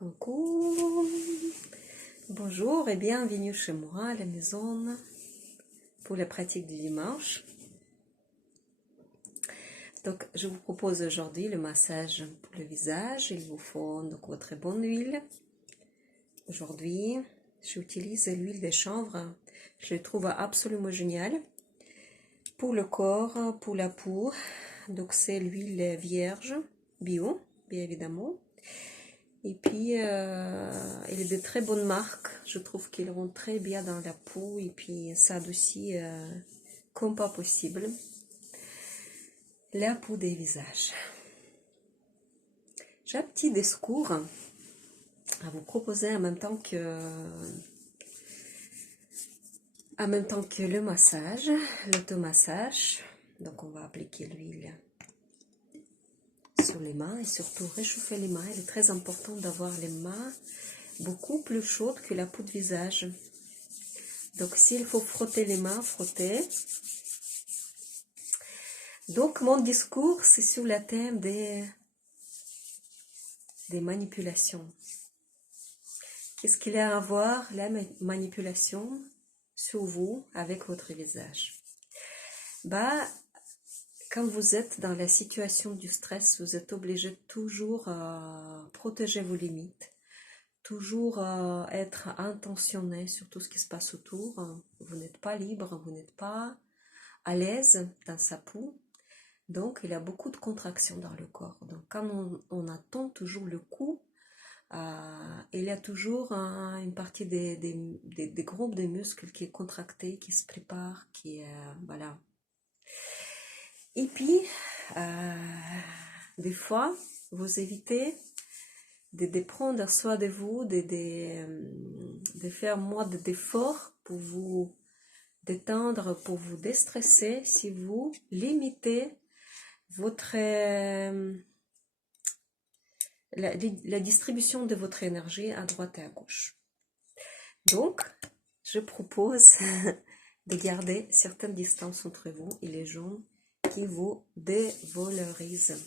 Coucou, bonjour et bienvenue chez moi à la maison pour la pratique du dimanche. Donc, je vous propose aujourd'hui le massage pour le visage. Il vous faut donc votre bonne huile. Aujourd'hui, j'utilise l'huile de chanvre. Je le trouve absolument génial pour le corps, pour la peau. Donc, c'est l'huile vierge, bio, bien évidemment. Et puis, elle est de très bonne marque. Je trouve qu'il rentre très bien dans la peau. Et puis, ça adoucit comme pas possible la peau des visages. J'ai un petit discours à vous proposer en même temps que le massage, l'automassage. Donc, on va appliquer l'huile sur les mains et surtout réchauffer les mains. Il est très important d'avoir les mains beaucoup plus chaudes que la peau de visage. Donc, s'il faut frotter les mains, frotter. Donc, mon discours, c'est sur le thème des manipulations. Qu'est-ce qu'il y a à voir, la manipulation, sur vous, avec votre visage? Quand vous êtes dans la situation du stress, vous êtes obligé de toujours protéger vos limites, toujours être intentionné sur tout ce qui se passe autour. Vous n'êtes pas libre, vous n'êtes pas à l'aise dans sa peau. Donc, il y a beaucoup de contractions dans le corps. Donc, quand on attend toujours le coup, il y a toujours une partie des groupes des muscles qui est contracté, qui se prépare, voilà. Et puis, des fois, vous évitez de prendre soin de vous, de faire moins d'efforts pour vous détendre, pour vous déstresser, si vous limitez votre la distribution de votre énergie à droite et à gauche. Donc, je propose de garder certaines distances entre vous et les gens qui vous dévalorisent.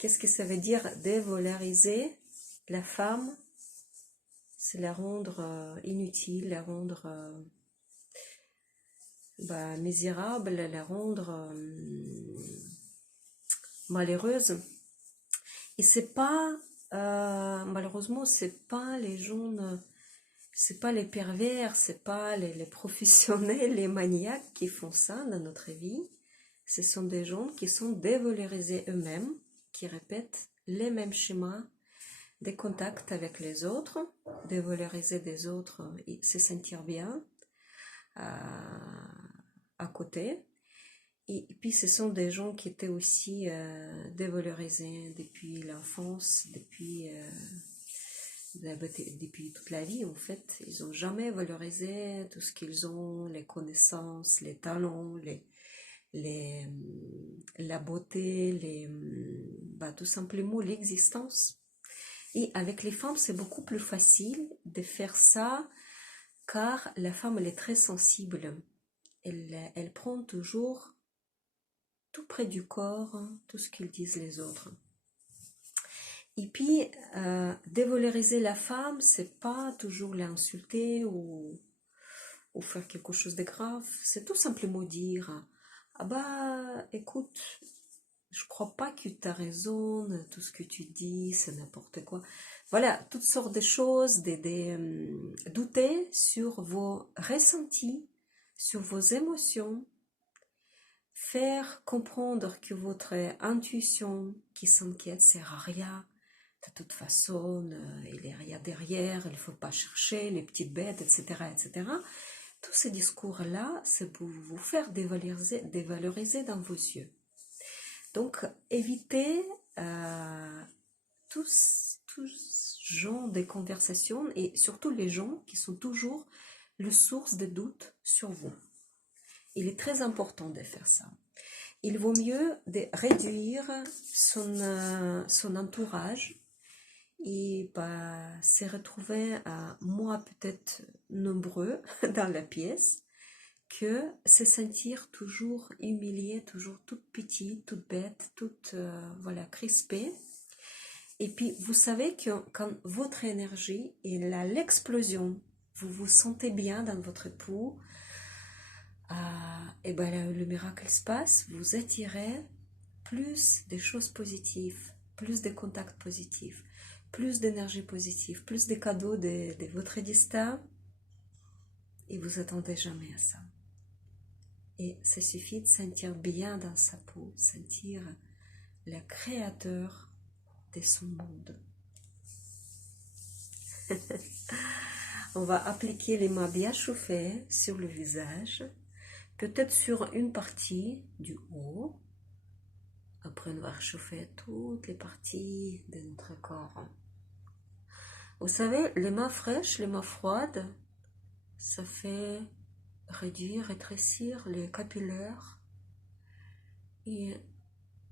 Qu'est-ce que ça veut dire dévaloriser? La femme, c'est la rendre inutile, la rendre misérable, la rendre malheureuse. Et c'est pas, malheureusement, c'est pas les gens, c'est pas les pervers, c'est pas les professionnels, les maniaques qui font ça dans notre vie. Ce sont des gens qui sont dévalorisés eux-mêmes, qui répètent les mêmes schémas des contacts avec les autres, dévaloriser des autres et se sentir bien à côté. Et puis, ce sont des gens qui étaient aussi dévalorisés depuis l'enfance, depuis toute la vie, en fait. Ils n'ont jamais valorisé tout ce qu'ils ont, les connaissances, les talents, la beauté, tout simplement l'existence. Et avec les femmes, c'est beaucoup plus facile de faire ça, car la femme, elle est très sensible. Elle prend toujours tout près du corps, tout ce qu'ils disent les autres. Et puis, dévaloriser la femme, c'est pas toujours l'insulter ou faire quelque chose de grave. C'est tout simplement dire, écoute, je crois pas que tu as raison, tout ce que tu dis, c'est n'importe quoi. Voilà, toutes sortes de choses, douter sur vos ressentis, sur vos émotions, faire comprendre que votre intuition qui s'inquiète sert à rien. De toute façon, il n'y a rien derrière, il ne faut pas chercher les petites bêtes, etc., etc. Tous ces discours-là, c'est pour vous faire dévaloriser dans vos yeux. Donc, évitez tous genre de conversations et surtout les gens qui sont toujours la source de doutes sur vous. Il est très important de faire ça. Il vaut mieux de réduire son entourage et se retrouver à moins peut-être nombreux dans la pièce que se sentir toujours humiliée, toujours toute petite, toute bête, toute crispée. Et puis, vous savez que quand votre énergie est à l'explosion, vous vous sentez bien dans votre peau, et ben le miracle se passe, vous attirez plus des choses positives, plus de contacts positifs, plus d'énergie positive, plus de cadeaux de votre destin, et vous attendez jamais à ça. Et ça suffit de sentir bien dans sa peau, sentir le créateur de son monde. On va appliquer les mains bien chauffées sur le visage, peut-être sur une partie du haut. Après, on va réchauffer toutes les parties de notre corps. Vous savez, les mains fraîches, les mains froides, ça fait réduire, rétrécir les capillaires et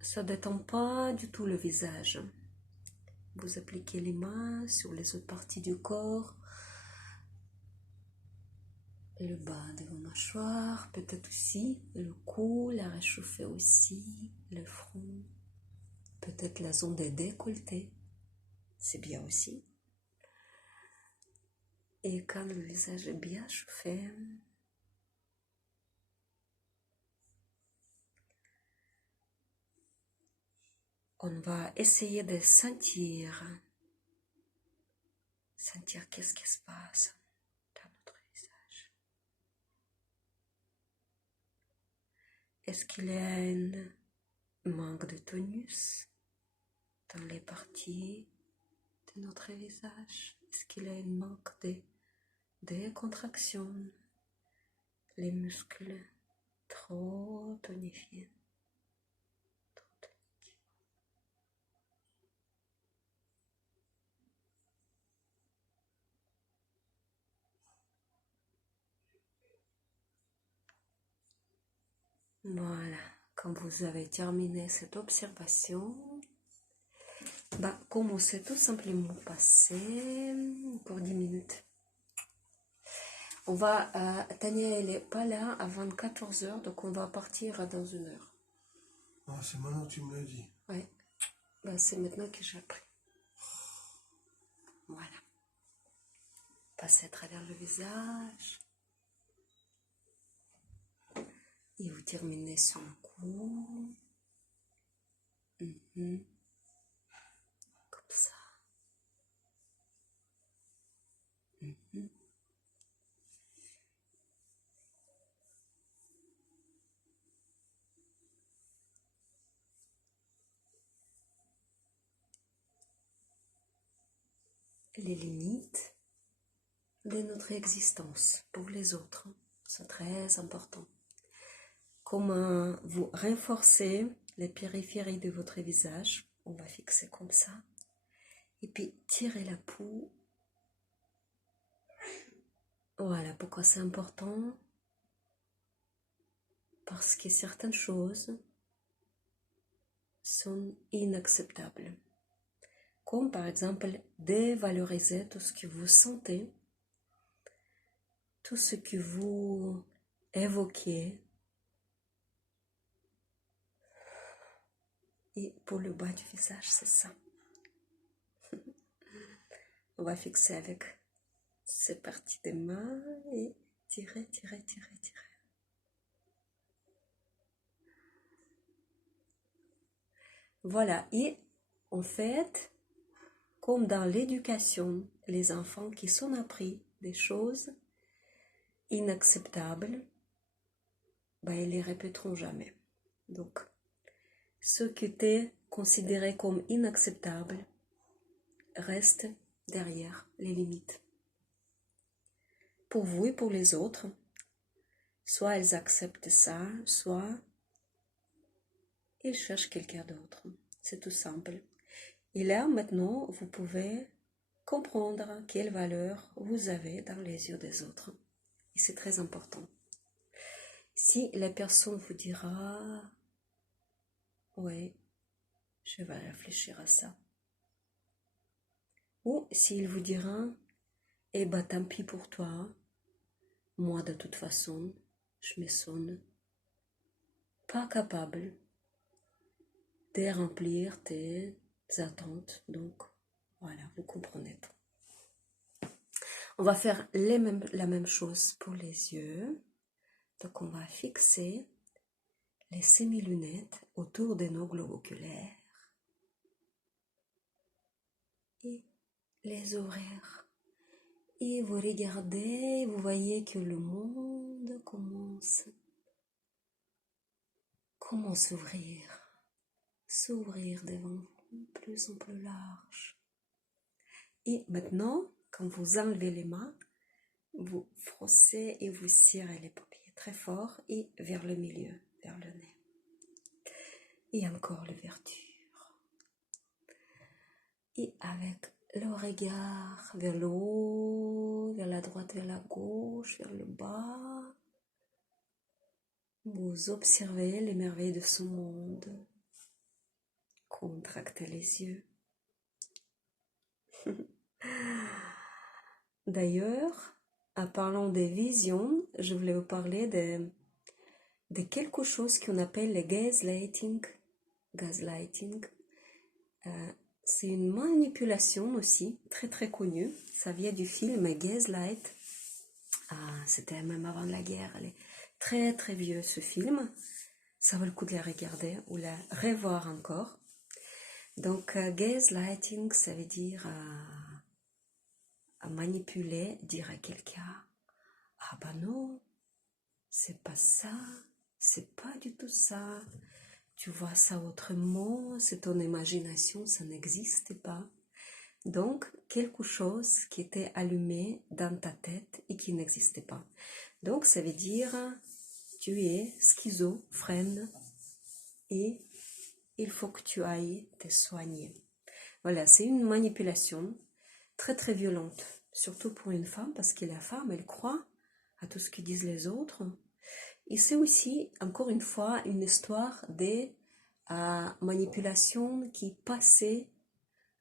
ça détend pas du tout le visage. Vous appliquez les mains sur les autres parties du corps, le bas de vos mâchoires, peut-être aussi le cou, la réchauffer aussi, le front, peut-être la zone des décolletés, c'est bien aussi. Et quand le visage est bien chauffé, on va essayer de sentir qu'est-ce qui se passe dans notre visage. Est-ce qu'il y a un manque de tonus dans les parties de notre visage? Est-ce qu'il y a un manque de contraction? Les muscles trop tonifiés. Voilà, quand vous avez terminé cette observation, commencez tout simplement à passer encore 10 minutes. On va, Tania, elle n'est pas là avant 14 heures, donc on va partir dans 1 heure. Ah, c'est maintenant que tu me l'as dit. Oui, c'est maintenant que j'ai appris. Voilà. Passez à travers le visage. Et vous terminez sur le cou. Comme ça. Les limites de notre existence pour les autres, c'est très important. Comment vous renforcez les périphéries de votre visage, on va fixer comme ça, et puis tirer la peau. Voilà pourquoi c'est important, parce que certaines choses sont inacceptables, comme par exemple dévaloriser tout ce que vous sentez, tout ce que vous évoquez. Et pour le bas du visage, c'est ça. On va fixer avec ces parties des mains et tirer, tirer, tirer, tirer. Voilà, et en fait, comme dans l'éducation, les enfants qui sont appris des choses inacceptables, ils les répéteront jamais. Donc, ce qui était considéré comme inacceptable reste derrière les limites. Pour vous et pour les autres, soit elles acceptent ça, soit ils cherchent quelqu'un d'autre. C'est tout simple. Et là, maintenant, vous pouvez comprendre quelle valeur vous avez dans les yeux des autres. Et c'est très important. Si la personne vous dira « Ouais, je vais réfléchir à ça », ou s'il vous dira « Eh ben, tant pis pour toi, moi de toute façon, je me sens pas capable de remplir tes attentes. Donc, voilà, vous comprenez tout. On va faire la même chose pour les yeux. Donc, on va fixer les semi-lunettes autour de nos globes oculaires et les ouvrir. Et vous regardez, vous voyez que le monde commence s'ouvrir devant vous, plus en plus large. Et maintenant, quand vous enlevez les mains, vous froissez et vous serrez les paupières très fort et vers le milieu, vers le nez. Et encore l'ouverture. Et avec le regard vers le haut, vers la droite, vers la gauche, vers le bas, vous observez les merveilles de ce monde. Contractez les yeux. D'ailleurs, en parlant des visions, je voulais vous parler de quelque chose qu'on appelle le gaslighting. C'est une manipulation aussi, très très connue. Ça vient du film Gaslight. C'était même avant la guerre. Elle est très très vieux ce film. Ça vaut le coup de la regarder ou la revoir encore. Donc gaslighting, ça veut dire manipuler, dire à quelqu'un « Ah ben non, c'est pas ça, c'est pas du tout ça. Tu vois ça autrement, c'est ton imagination, ça n'existe pas. » Donc, quelque chose qui était allumé dans ta tête et qui n'existait pas. Donc, ça veut dire tu es schizophrène et il faut que tu ailles te soigner. Voilà, c'est une manipulation très très violente, surtout pour une femme, parce que la femme, elle croit à tout ce que disent les autres. Et c'est aussi, encore une fois, une histoire de manipulation qui passait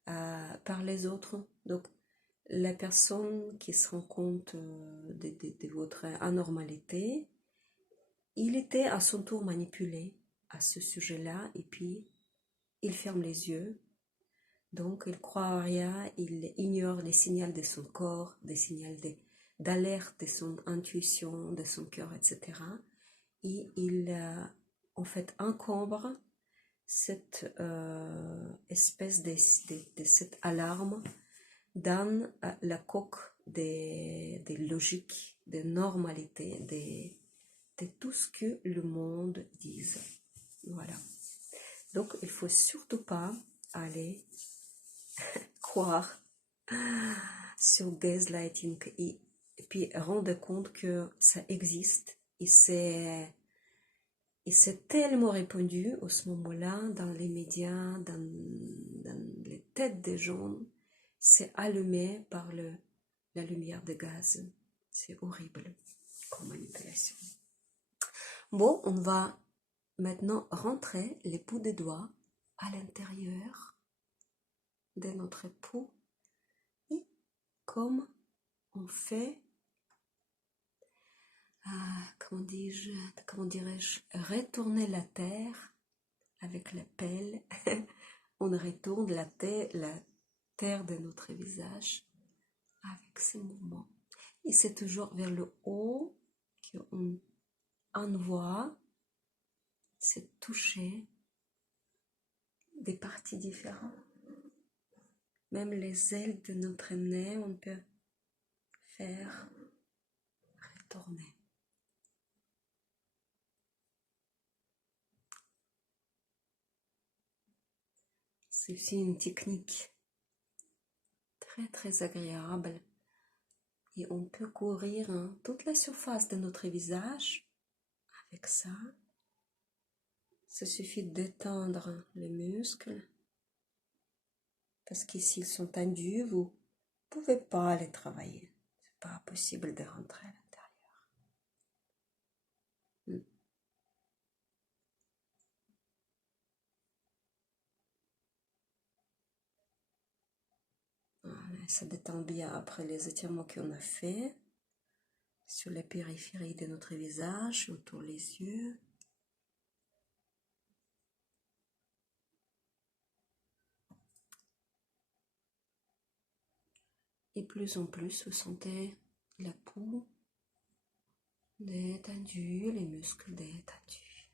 par les autres. Donc, la personne qui se rend compte de votre anormalité, il était à son tour manipulé à ce sujet-là, et puis il ferme les yeux. Donc, il croit à rien, il ignore les signaux de son corps, des signaux d'alerte de son intuition, de son cœur, etc. Et il, en fait, encombre cette espèce de cette alarme dans la coque des logiques, des normalités, de tout ce que le monde dise. Voilà. Donc, il ne faut surtout pas aller croire sur gaslighting et puis rendre compte que ça existe et c'est tellement répandu à ce moment-là dans les médias, dans les têtes des gens, c'est allumé par la lumière de gaz. C'est horrible comme manipulation. Bon, on va maintenant rentrer les bouts des doigts à l'intérieur de notre peau et comme on fait, comment dirais-je, retourner la terre avec la pelle. On retourne la terre de notre visage avec ces mouvements. Et c'est toujours vers le haut qu'on envoie se toucher des parties différentes. Même les ailes de notre nez, on peut faire retourner. C'est aussi une technique très très agréable et on peut courir toute la surface de notre visage avec ça. Ça suffit de détendre les muscles parce qu'ici ils sont tendus, vous ne pouvez pas les travailler. C'est pas possible de rentrer à l'intérieur. Voilà, ça détend bien après les étirements qu'on a fait sur la périphérie de notre visage, autour des yeux. Et plus en plus, vous sentez la peau détendue, les muscles détendus.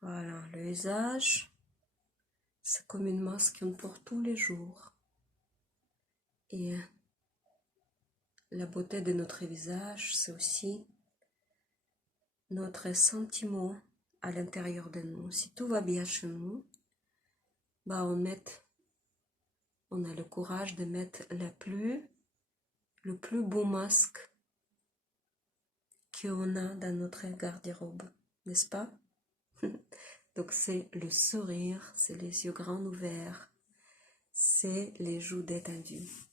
Voilà, le visage, c'est comme une masque qu'on porte tous les jours. Et la beauté de notre visage, c'est aussi notre sentiment à l'intérieur de nous. Si tout va bien chez nous, bah on a le courage de mettre le plus beau masque qu'on a dans notre garde-robe, n'est-ce pas? Donc c'est le sourire, c'est les yeux grands ouverts, c'est les joues détendues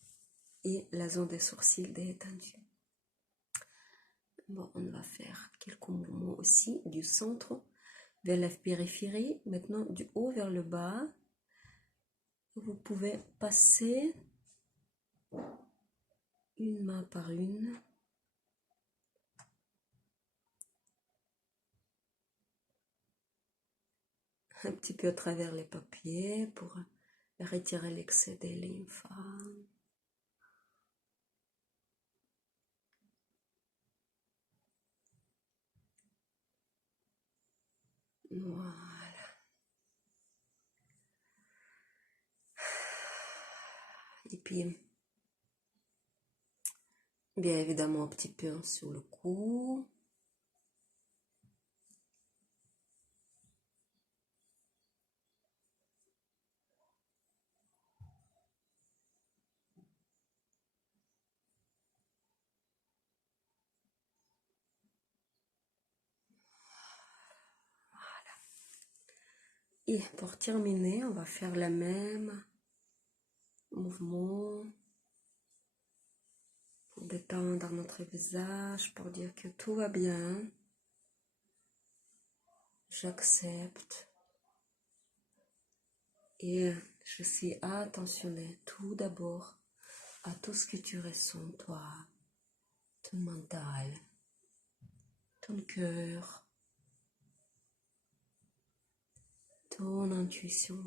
et la zone des sourcils détendue. Bon, on va faire quelques mouvements aussi du centre vers la périphérie, maintenant du haut vers le bas. Vous pouvez passer une main par une. Un petit peu à travers les papiers pour retirer l'excès des lymphes. Voilà. Et puis, bien évidemment, un petit peu sur le cou. Et pour terminer, on va faire le même mouvement pour détendre notre visage, pour dire que tout va bien. J'accepte. Et je suis attentionnée tout d'abord à tout ce que tu ressens, toi, ton mental, ton cœur, ton intuition.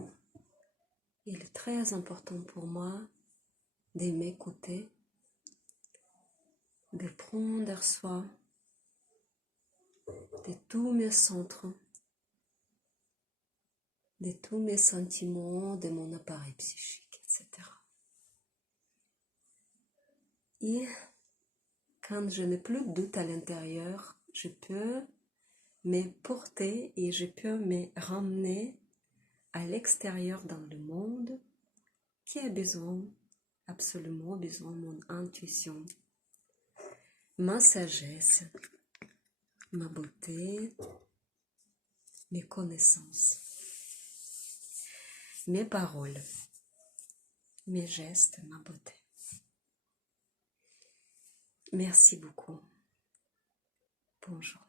Il est très important pour moi de m'écouter, de prendre soin de tous mes centres, de tous mes sentiments, de mon appareil psychique, etc. Et quand je n'ai plus de doute à l'intérieur, je peux me porter et je peux me ramener à l'extérieur dans le monde qui a besoin, absolument besoin de mon intuition, ma sagesse, ma beauté, mes connaissances, mes paroles, mes gestes, ma beauté. Merci beaucoup. Bonjour.